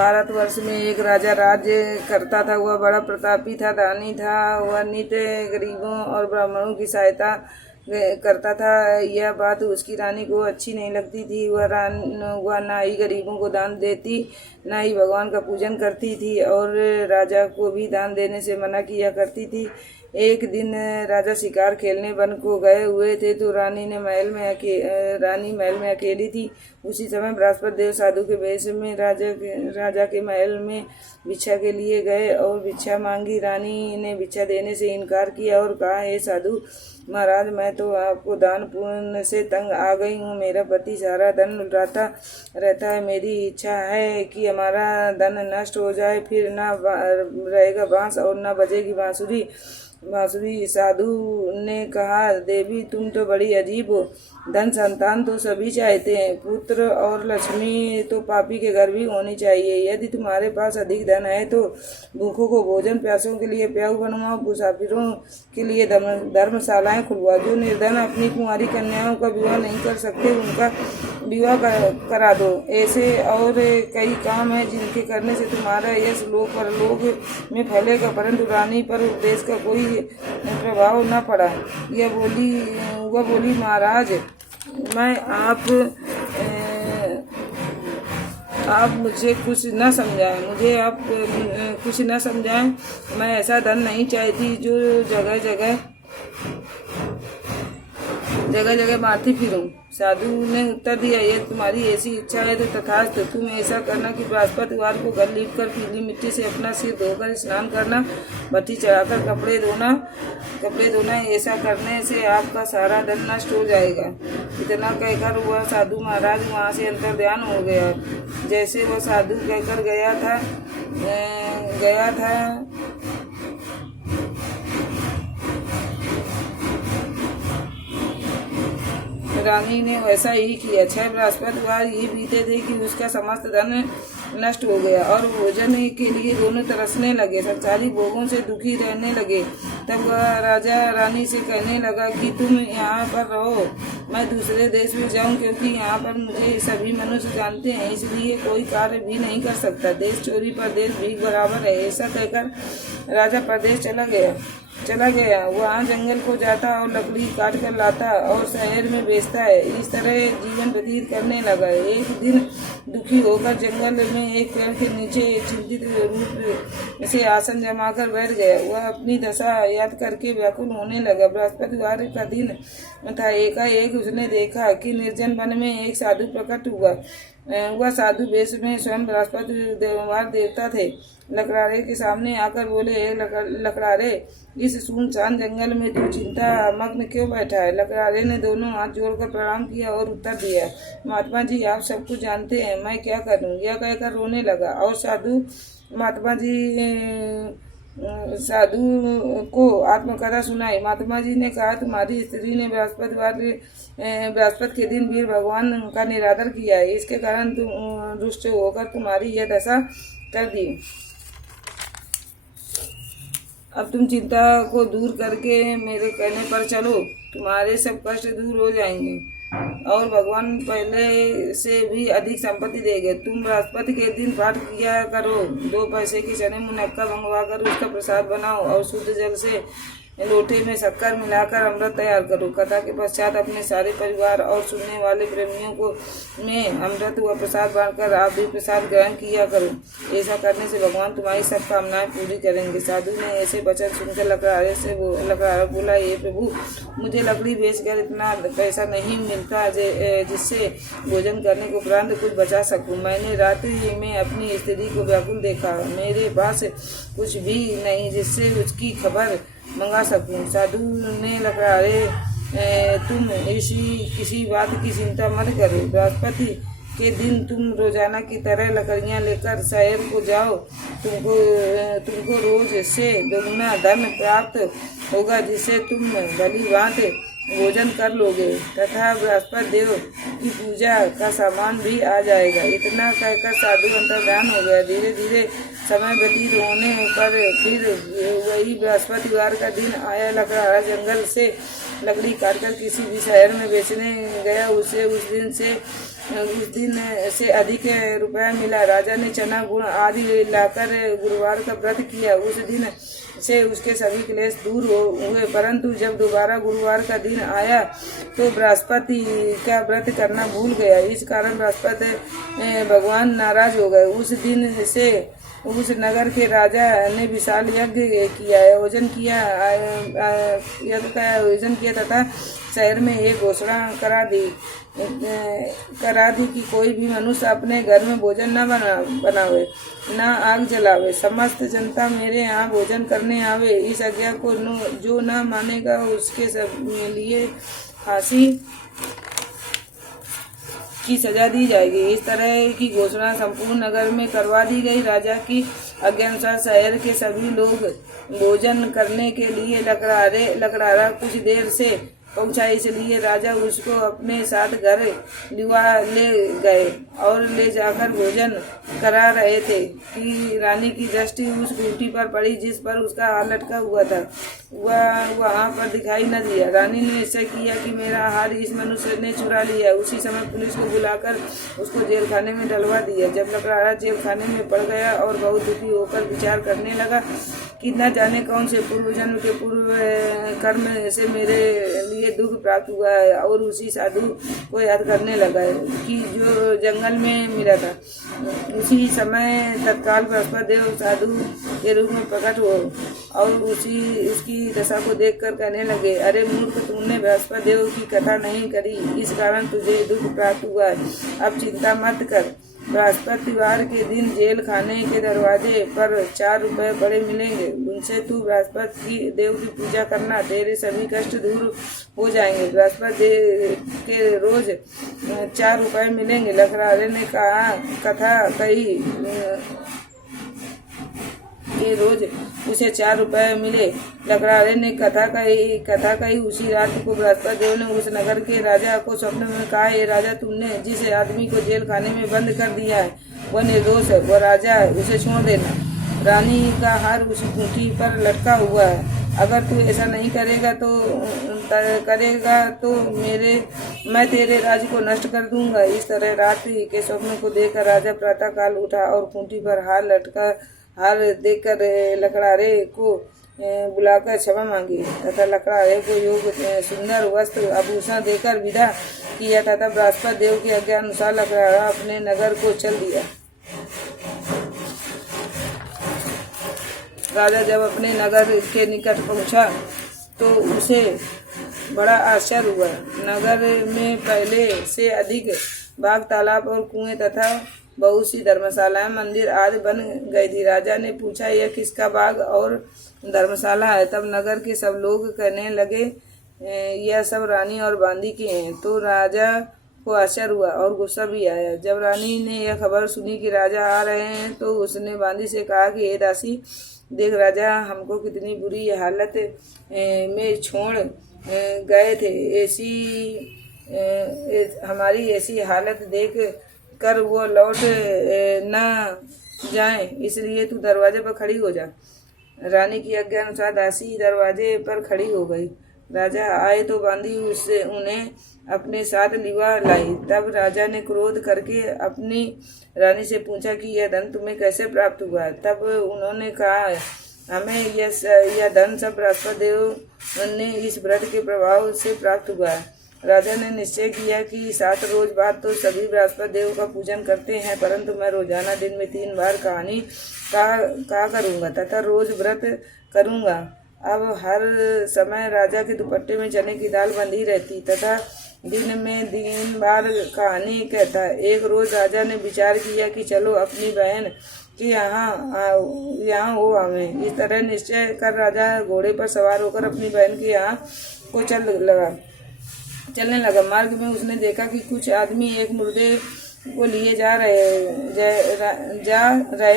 भारतवर्ष में एक राजा राज्य करता था। वह बड़ा प्रतापी था, दानी था। वह नित्य गरीबों और ब्राह्मणों की सहायता करता था। यह बात उसकी रानी को अच्छी नहीं लगती थी। वह ना ही गरीबों को दान देती, ना ही भगवान का पूजन करती थी, और राजा को भी दान देने से मना किया करती थी। एक दिन राजा शिकार खेलने वन को गए हुए थे, तो रानी महल में अकेली थी। उसी समय बृहस्पति देव साधु के वेश में राजा के महल में भिक्षा के लिए गए और भिक्षा मांगी। रानी ने भिक्षा देने से इनकार किया और कहा, हे साधु महाराज, मैं तो आपको दान पुण्य से तंग आ गई हूँ। मेरा पति सारा धन लुटाता रहता है। मेरी इच्छा है कि हमारा धन नष्ट हो जाए, फिर ना रहेगा बांस और ना बजेगी बांसुरी। साधु ने कहा, देवी तुम तो बड़ी अजीब हो। धन संतान तो सभी चाहते हैं, पुत्र और लक्ष्मी तो पापी के घर भी होनी चाहिए। यदि तुम्हारे पास अधिक धन है तो भूखों को भोजन, प्यासों के लिए प्याऊ बनवाओ, मुसाफिरों के लिए धर्मशालाएं खुलवाओ। जो निर्धन अपनी कुंवारी कन्याओं का विवाह नहीं कर सकते, उनका विवाह करा दो। ऐसे और कई काम हैं जिनके करने से तुम्हारा यश लोक परलोक में फैलेगा, परंतु रानी पर उपदेश का कोई प्रभाव न पड़ा। वह बोली, महाराज, मैं आप मुझे कुछ न समझाएं। मैं ऐसा धन नहीं चाहती जो जगह जगह मारती फिरूं। साधु ने उत्तर दिया, यदि तुम्हारी ऐसी इच्छा है तो तथास्तु। तुम ऐसा करना कि बृहस्पतिवार को घर लीपकर पीली मिट्टी से अपना सिर धोकर स्नान करना, भट्टी चढ़ाकर कपड़े धोना। ऐसा करने से आपका सारा धन नष्ट हो जाएगा। इतना कहकर वह साधु महाराज वहाँ से अंतर्ध्यान हो गया। जैसे वह साधु कहकर गया था रानी ने वैसा ही किया। 6 बृहस्पतिवार ये बीते थे कि उसका समस्त धन नष्ट हो गया और भोजन के लिए दोनों तरसने लगे, संसारिक भोगों से दुखी रहने लगे। तब वह राजा रानी से कहने लगा कि तुम यहाँ पर रहो, मैं दूसरे देश में जाऊँ, क्योंकि यहाँ पर मुझे सभी मनुष्य जानते हैं, इसलिए कोई कार्य भी नहीं कर सकता। देश चोरी परदेश भीख बराबर है। ऐसा कहकर राजा परदेश चला गया। वहाँ जंगल को जाता और लकड़ी काट कर लाता और शहर में बेचता है। इस तरह जीवन व्यतीत करने लगा। एक दिन दुखी होकर जंगल में एक पेड़ के नीचे चिंतित रूप से आसन जमाकर बैठ गया। वह अपनी दशा याद करके व्याकुल होने लगा। बृहस्पतिवार का दिन था। एकाएक उसने देखा कि निर्जन वन में एक साधु प्रकट हुआ। वह साधु वेश में स्वयं बृहस्पतिवार देवता थे। लकड़ारे के सामने आकर बोले, हे लकड़ारे, इस सुनसान जंगल में तू चिंता मग्न क्यों बैठा है? लकड़ारे ने दोनों हाथ जोड़कर प्रणाम किया और उत्तर दिया, महात्मा जी, आप सब कुछ जानते हैं, मैं क्या करूं? यह कहकर रोने लगा और साधु को आत्मकथा सुनाई। महात्मा जी ने कहा, तुम्हारी स्त्री ने बृहस्पति के दिन वीर भगवान का निरादर किया है, इसके कारण तुम रुष्ट होकर तुम्हारी यह दशा कर दी। अब तुम चिंता को दूर करके मेरे कहने पर चलो, तुम्हारे सब कष्ट दूर हो जाएंगे और भगवान पहले से भी अधिक संपत्ति देंगे। तुम बृहस्पति के दिन पाठ किया करो। 2 पैसे की चने मुनक्का मंगवा कर उसका प्रसाद बनाओ और शुद्ध जल से लोटे में शक्कर मिलाकर अमृत तैयार करो। कथा के पश्चात अपने सारे परिवार और सुनने वाले प्रेमियों में अमृत व प्रसाद बांटकर आप भी प्रसाद ग्रहण किया करो। ऐसा करने से भगवान तुम्हारी सब कामनाएं पूरी करेंगे। साधु ने ऐसे वचन सुनकर लकड़ारा बोला, हे प्रभु, मुझे लकड़ी बेचकर इतना पैसा नहीं मिलता जिससे भोजन करने के उपरांत कुछ बचा सकूं। मैंने रात्रि में अपनी स्त्री को व्याकुल देखा। मेरे पास कुछ भी नहीं जिससे उसकी खबर मंगा सकूं। साधु ने लकड़ारे, तुम किसी बात की चिंता मत करो। बृहस्पति के दिन तुम रोजाना की तरह लकड़ियां लेकर शहर को जाओ। तुमको रोज से दोगुना धन प्राप्त होगा, जिससे तुम भली भांति भोजन कर लोगे तथा बृहस्पति देव की पूजा का सामान भी आ जाएगा। इतना कहकर साधु अंतर्ध्यान हो गया। धीरे धीरे समय व्यतीत होने पर फिर वही बृहस्पतिवार का दिन आया। लकड़ारा जंगल से लकड़ी काटकर किसी भी शहर में बेचने गया। उसे उस दिन से उस दिन से अधिक रुपया मिला। राजा ने चना गुड़ आदि लाकर गुरुवार का व्रत किया। उस दिन से उसके सभी क्लेश दूर हुए। परंतु जब दोबारा गुरुवार का दिन आया तो बृहस्पति का व्रत करना भूल गया। इस कारण बृहस्पति भगवान नाराज हो गए। उस दिन से उस नगर के राजा ने विशाल यज्ञ का आयोजन किया तथा शहर में एक घोषणा करा दी कि कोई भी मनुष्य अपने घर में भोजन न बनावे, न आग जलावे। समस्त जनता मेरे यहाँ भोजन करने आवे। इस आज्ञा को जो न मानेगा उसके सब लिए फांसी की सजा दी जाएगी। इस तरह की घोषणा संपूर्ण नगर में करवा दी गई। राजा की आज्ञानुसार शहर के सभी लोग भोजन करने के लिए लकड़ारा कुछ देर से पहुंचा। इसलिए राजा उसको अपने साथ घर ले गए और ले जाकर भोजन करा रहे थे कि रानी की दृष्टि उस खूंटी पर पड़ी जिस पर उसका हार लटका हुआ था। वह वहां पर दिखाई न दिया। रानी ने निश्चय किया कि मेरा हार इस मनुष्य ने चुरा लिया। उसी समय पुलिस को बुलाकर उसको जेल खाने में डलवा दिया। जब लकड़ारा जेल खाने में पड़ गया और बहुत दुखी होकर विचार करने लगा कि न जाने कौन से पूर्व जन्म के पूर्व कर्म से मेरे लिए दुख प्राप्त हुआ है, और उसी साधु को याद करने लगा कि जो जंगल में मिला था। उसी समय तत्काल बृहस्पति देव साधु के रूप में प्रकट हो और उसकी दशा को देखकर कहने लगे, अरे मूर्ख, तुमने बृहस्पति देव की कथा नहीं करी, इस कारण तुझे दुख प्राप्त हुआ है। अब चिंता मत कर। बृहस्पतिवार के दिन जेल खाने के दरवाजे पर 4 रुपए बड़े मिलेंगे। उनसे तू बृहस्पति देव की पूजा करना, तेरे सभी कष्ट दूर हो जाएंगे। बृहस्पति देव के रोज 4 रुपए मिलेंगे। लकड़ारे ने कथा कही के रोज उसे 4 रुपए मिले। लकड़ारे ने कथा कही। उसी रात को बृहस्पति देव ने उस नगर के राजा को स्वप्न में कहा, ये राजा, तुमने जिस आदमी को जेल खाने में बंद कर दिया है वह निर्दोष है, वह राजा है, उसे छोड़ देना। रानी का हार उसी खूंटी पर लटका हुआ है। अगर तू ऐसा नहीं करेगा तो मैं तेरे राज्य को नष्ट कर दूंगा। इस तरह रात्रि के स्वप्न को देखकर राजा प्रातः काल उठा और खूंटी पर हार देखकर लकड़ारे को बुलाकर क्षमा मांगी तथा लकड़ारे को सुंदर वस्त्र आभूषण देकर विदा किया तथा बृहस्पति देव की आज्ञा अनुसार लकड़ारा अपने नगर को चल दिया। राजा जब अपने नगर के निकट पहुंचा तो उसे बड़ा आश्चर्य हुआ। नगर में पहले से अधिक बाग, तालाब और कुएं तथा बहुत सी धर्मशालाएं, मंदिर आदि बन गई थी। राजा ने पूछा, यह किसका बाग और धर्मशाला है? तब नगर के सब लोग कहने लगे, यह सब रानी और बांदी के हैं। तो राजा को आश्चर्य हुआ और गुस्सा भी आया। जब रानी ने यह खबर सुनी कि राजा आ रहे हैं तो उसने बांदी से कहा कि हे दासी, देख, राजा हमको कितनी बुरी हालत में छोड़ गए थे। हमारी ऐसी हालत देख कर वो लौट न जाए, इसलिए तू दरवाजे पर खड़ी हो जा। रानी की आज्ञा अनुसार दासी दरवाजे पर खड़ी हो गई। राजा आए तो बांदी उन्हें अपने साथ लिवा लाई। तब राजा ने क्रोध करके अपनी रानी से पूछा कि यह धन तुम्हें कैसे प्राप्त हुआ? तब उन्होंने कहा, हमें यह धन सब बृहस्पति देव ने इस व्रत के प्रभाव से प्राप्त हुआ है। राजा ने निश्चय किया कि 7 रोज बाद तो सभी बृहस्पति देव का पूजन करते हैं, परंतु मैं रोजाना दिन में 3 बार कहानी कहा करूँगा तथा रोज व्रत करूँगा। अब हर समय राजा के दुपट्टे में चने की दाल बंधी रहती तथा दिन में 3 बार कहानी कहता। एक रोज राजा ने विचार किया कि चलो अपनी बहन के यहाँ हो हमें। इस तरह निश्चय कर राजा घोड़े पर सवार होकर अपनी बहन के यहाँ को चलने लगा। मार्ग में उसने देखा कि कुछ आदमी एक मुर्दे को लिए जा रहे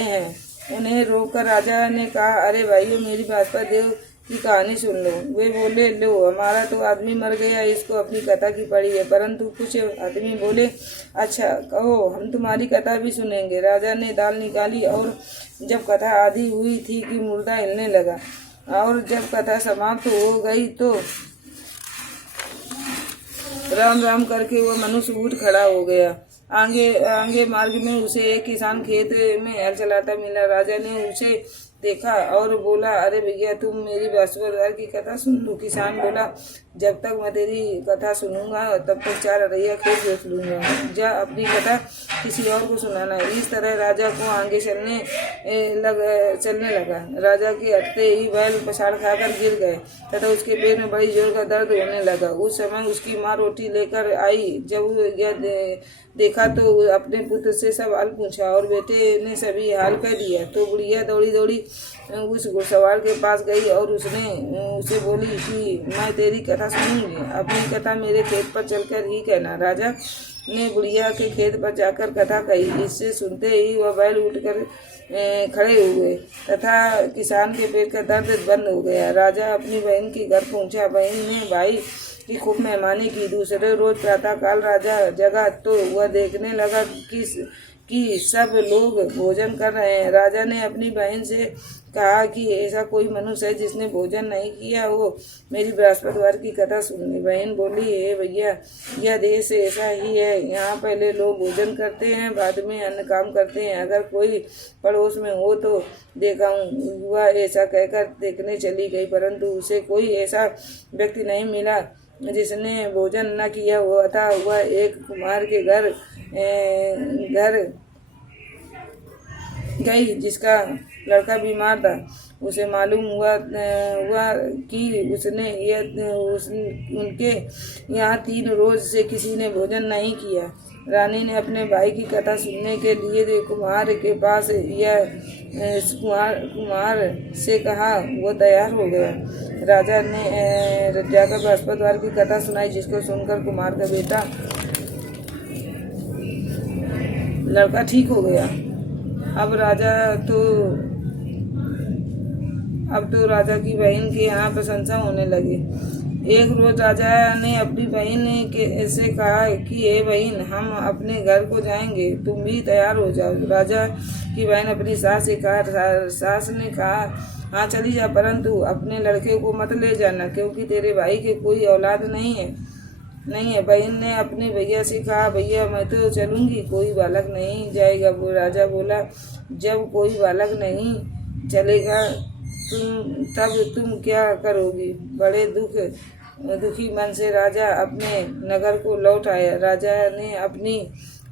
हैं। उन्हें रोककर राजा ने कहा, अरे भाइयों, मेरी बृहस्पति देव की कहानी सुन लो। वे बोले, लो, हमारा तो आदमी मर गया, इसको अपनी कथा की पड़ी है। परंतु कुछ आदमी बोले, अच्छा, कहो, हम तुम्हारी कथा भी सुनेंगे। राजा ने दाल निकाली और जब कथा आधी हुई थी कि मुर्दा हिलने लगा, और जब कथा समाप्त हो गई तो राम राम करके वह मनुष्य उठ खड़ा हो गया। आगे आगे मार्ग में उसे एक किसान खेत में हल चलाता मिला। राजा ने उसे देखा और बोला, अरे भैया तुम मेरी बृहस्पतिवार की कथा सुन लो। किसान बोला, जब तक मैं तेरी कथा सुनूंगा तब तक 4 अरैया खेत जोत लूंगा। जा अपनी कथा किसी और को सुनाना। इस तरह राजा को आगे चलने लगा। राजा के हटते ही बैल पछाड़ खाकर गिर गए तथा उसके पेट में बड़ी जोर का दर्द होने लगा। उस समय उसकी माँ रोटी लेकर आई। जब यह देखा तो अपने पुत्र से सब हाल पूछा और बेटे ने सभी हाल कह दिया। तो बुढ़िया दौड़ी दौड़ी उस घुड़सवार के पास गई और उसे बोली कि मैं तेरी कथा सुनूंगी, अपनी कथा मेरे खेत पर चलकर ही कहना। राजा ने बुढ़िया के खेत पर जाकर कथा कही। इससे सुनते ही वह बैल उठकर खड़े हुए तथा किसान के पेट का दर्द बंद हो गया। राजा अपनी बहन के घर पहुंचा। बहन ने भाई की खूब मेहमानी की। दूसरे रोज प्रातः काल राजा जगा तो वह देखने लगा कि सब लोग भोजन कर रहे हैं। राजा ने अपनी बहन से कहा कि ऐसा कोई मनुष्य है जिसने भोजन नहीं किया हो, मेरी बृहस्पतिवार की कथा सुननी। बहन बोली, हे भैया, यह देश ऐसा ही है, यहाँ पहले लोग भोजन करते हैं, बाद में अन्य काम करते हैं। अगर कोई पड़ोस में हो तो देखाऊं। वह ऐसा कहकर देखने चली गई, परंतु उसे कोई ऐसा व्यक्ति नहीं मिला जिसने भोजन न किया हुआ था। वह एक कुम्हार के घर गई जिसका लड़का बीमार था। उसे मालूम हुआ कि उनके यहाँ 3 रोज से किसी ने भोजन नहीं किया। रानी ने अपने भाई की कथा सुनने के लिए कुम्हार के पास कुम्हार से कहा। वो तैयार हो गया। राजा ने जाकर बृहस्पतिवार की कथा सुनाई, जिसको सुनकर कुम्हार का बेटा लड़का ठीक हो गया। अब तो राजा की बहन के यहाँ प्रशंसा होने लगी। एक रोज राजा ने अपनी बहन से कहा कि हे बहन, हम अपने घर को जाएंगे, तुम भी तैयार हो जाओ। राजा की बहन अपनी सास से कहा। सास ने कहा, हाँ चली जा, परंतु अपने लड़के को मत ले जाना, क्योंकि तेरे भाई के कोई औलाद नहीं है। बहन ने अपने भैया से कहा, भैया मैं तो चलूंगी, कोई बालक नहीं जाएगा। वो राजा बोला, जब कोई बालक नहीं चलेगा तब तुम क्या करोगी। बड़े दुखी मन से राजा अपने नगर को लौट आया। राजा ने अपनी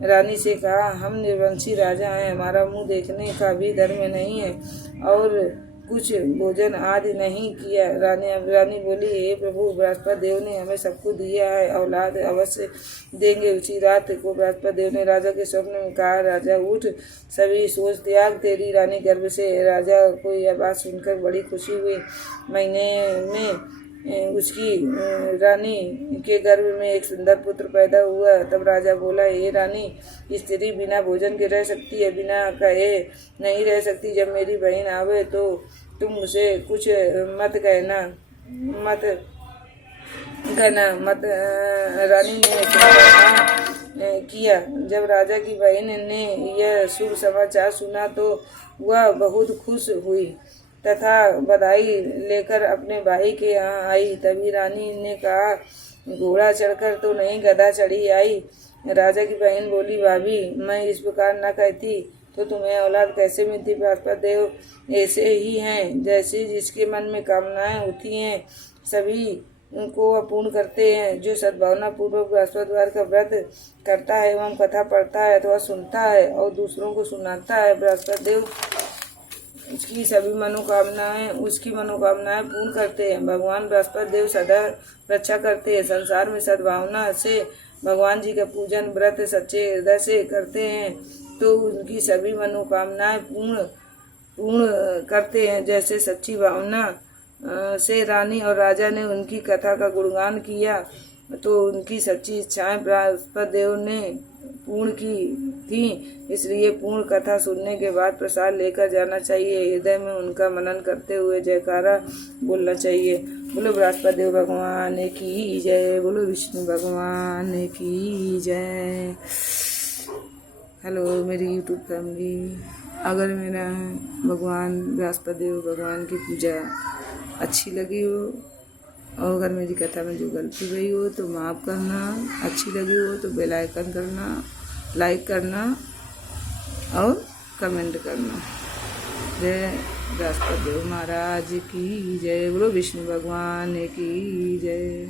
रानी से कहा, हम निर्वंशी राजा हैं, हमारा मुंह देखने का भी धर्म नहीं है और कुछ भोजन आदि नहीं किया। रानी बोली, हे प्रभु, बृहस्पति देव ने हमें सबको दिया है, औलाद अवश्य देंगे। उसी रात को बृहस्पति देव ने राजा के स्वप्न में कहा, राजा उठ, सभी सोच त्याग, तेरी रानी गर्भ से। राजा को यह बात सुनकर बड़ी खुशी हुई। महीने में उसकी रानी के गर्भ में एक सुंदर पुत्र पैदा हुआ। तब राजा बोला, हे रानी, स्त्री बिना भोजन के रह सकती है, बिना कहे नहीं रह सकती। जब मेरी बहन आवे तो तुम उसे कुछ मत कहना। रानी ने किया। जब राजा की बहन ने यह शुभ समाचार सुना तो वह बहुत खुश हुई तथा बधाई लेकर अपने भाई के यहाँ आई। तभी रानी ने कहा, घोड़ा चढ़कर तो नहीं, गधा चढ़ी आई। राजा की बहन बोली, भाभी, मैं इस प्रकार न कहती तो तुम्हें औलाद कैसे मिलती। बृहस्पति देव ऐसे ही हैं, जैसे जिसके मन में कामनाएं होती हैं सभी को पूर्ण करते हैं। जो सद्भावना पूर्वक बृहस्पतिवार का व्रत करता है एवं कथा पढ़ता है अथवा सुनता है और दूसरों को सुनाता है, बृहस्पति देव उसकी मनोकामनाएं पूर्ण करते हैं। भगवान बृहस्पति देव सदा रक्षा करते हैं। संसार में सद्भावना से भगवान जी का पूजन व्रत सच्चे हृदय से करते हैं तो उनकी सभी मनोकामनाएं पूर्ण करते हैं। जैसे सच्ची भावना से रानी और राजा ने उनकी कथा का गुणगान किया तो उनकी सच्ची इच्छाएं बृहस्पति देव ने पूर्ण की थी। इसलिए पूर्ण कथा सुनने के बाद प्रसाद लेकर जाना चाहिए। हृदय में उनका मनन करते हुए जयकारा बोलना चाहिए। बोलो बृहस्पति देव भगवान की जय, बोलो विष्णु भगवान की जय। हेलो मेरी यूट्यूब फैमिली, अगर मेरा भगवान बृहस्पति देव भगवान की पूजा अच्छी लगी हो और अगर मेरी कथा में जो गलती हुई हो तो माफ़ करना, अच्छी लगी हो तो बेल आइकन करना लाइक करना और कमेंट करना। जय बृहस्पति देव महाराज की जय, बोलो विष्णु भगवान की जय।